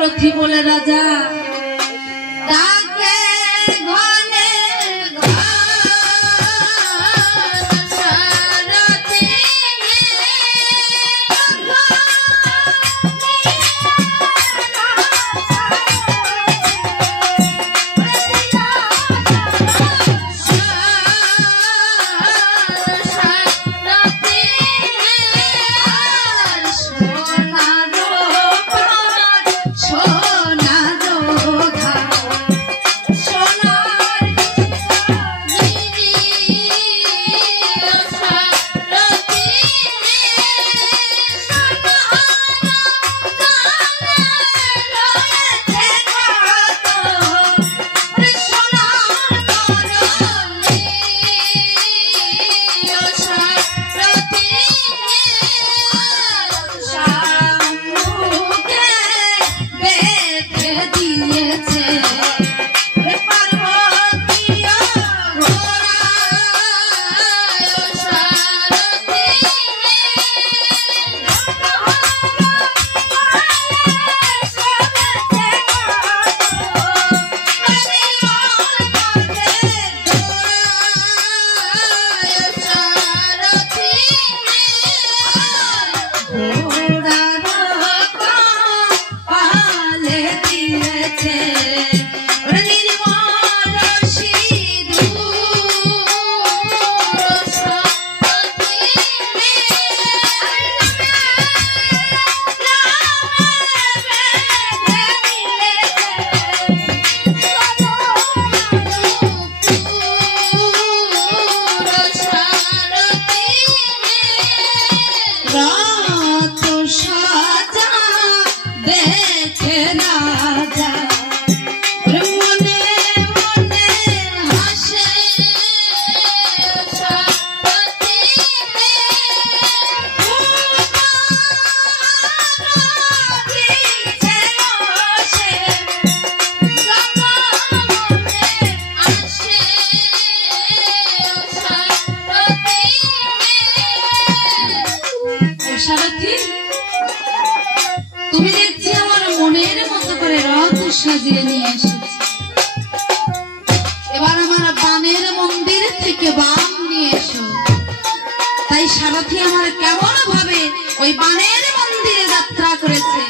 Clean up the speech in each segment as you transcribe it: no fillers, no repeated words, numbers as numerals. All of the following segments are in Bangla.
रथी बोले राजा সাজিয়ে নিয়ে এসেছি। এবার আমার বানের মন্দির থেকে বান নিয়ে এসো। তাই সারথি আমার কেমন ভাবে ওই বানের মন্দিরে যাত্রা করেছে।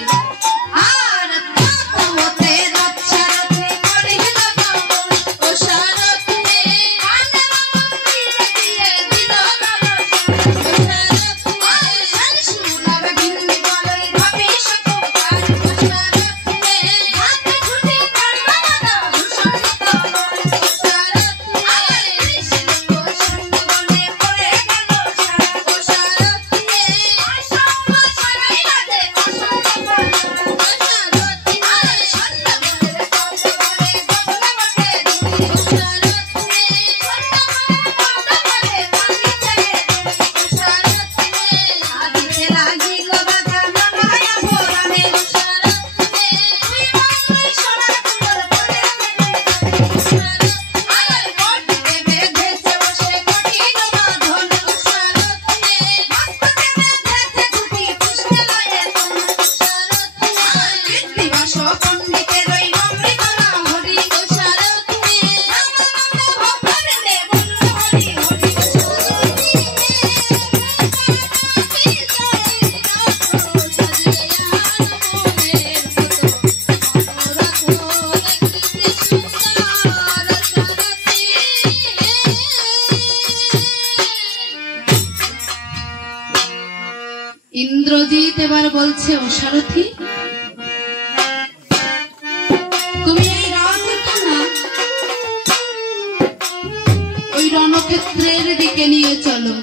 এবার বলছে, ও সারথি, তুমি এই রাজখানা ওই রণক্ষেত্রের দিকে নিয়ে চলো।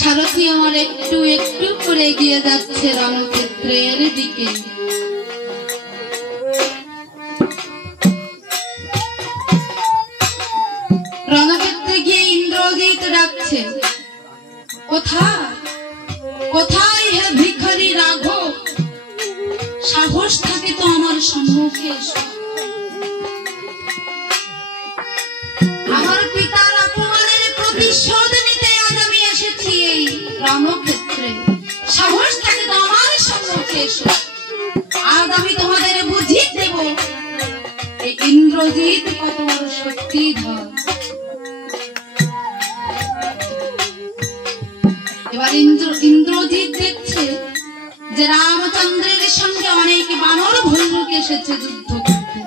সারথি আমার একটু একটু করে এগিয়ে যাচ্ছে রণক্ষেত্রের দিকে। রণক্ষেত্রে গিয়ে ইন্দ্রজিৎ ডাকছে, কোথায় কোথায় হে ভিখারি রাঘব, সাহস থাকে তো আমার সম্মুখে এসো। আমার পিতার অপমানের প্রতিশোধ নিতে আজ আমি এসেছি এই রণক্ষেত্রে, সাহস থাকে তো আমার সম্মুখে এসো। আজ আমি তোমাদের বুঝিয়ে দেব এই ইন্দ্রজিৎ কত বড় শক্তিধর। এবার ইন্দ্রজিৎ দেখছে যে রামচন্দ্রের সঙ্গে অনেক বানর ভল্লুক এসেছে যুদ্ধ করতে,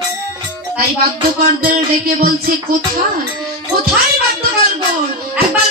তাই বাদ্যকরদের ডেকে বলছে, কোথায় কোথায় বাদ্যকর, একবার